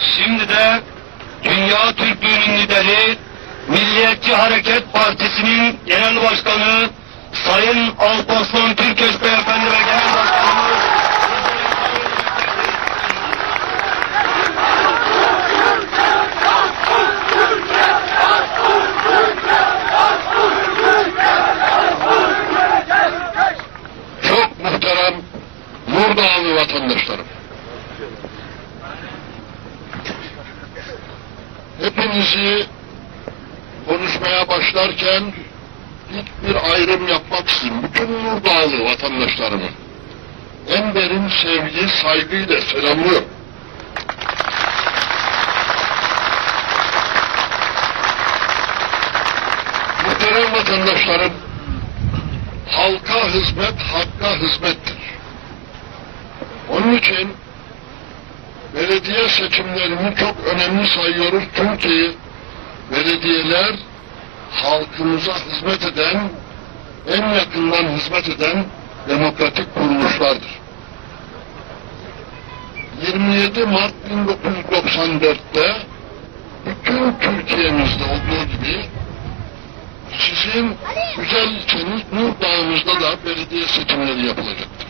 Şimdi de Dünya Türklüğünün lideri, Milliyetçi Hareket Partisi'nin genel başkanı Sayın Alparslan Türkeş Beyefendi ve genel başkanımız Çok muhterem Nurdağlı vatandaşlarım. Hepinizi konuşmaya başlarken ilk bir ayrım yapmak istiyorum. Bütün Nurdağlı vatandaşlarımı en derin sevgi, saygıyla selamlıyorum. Muhterem vatandaşlarım, halka hizmet hakka hizmettir. Onun için belediye seçimlerini çok önemli sayıyoruz çünkü belediyeler halkımıza hizmet eden, en yakından hizmet eden demokratik kuruluşlardır. 27 Mart 1994'te bütün Türkiye'mizde olduğu gibi sizin güzel ilçeniz Nur Dağımızda da belediye seçimleri yapılacaktır.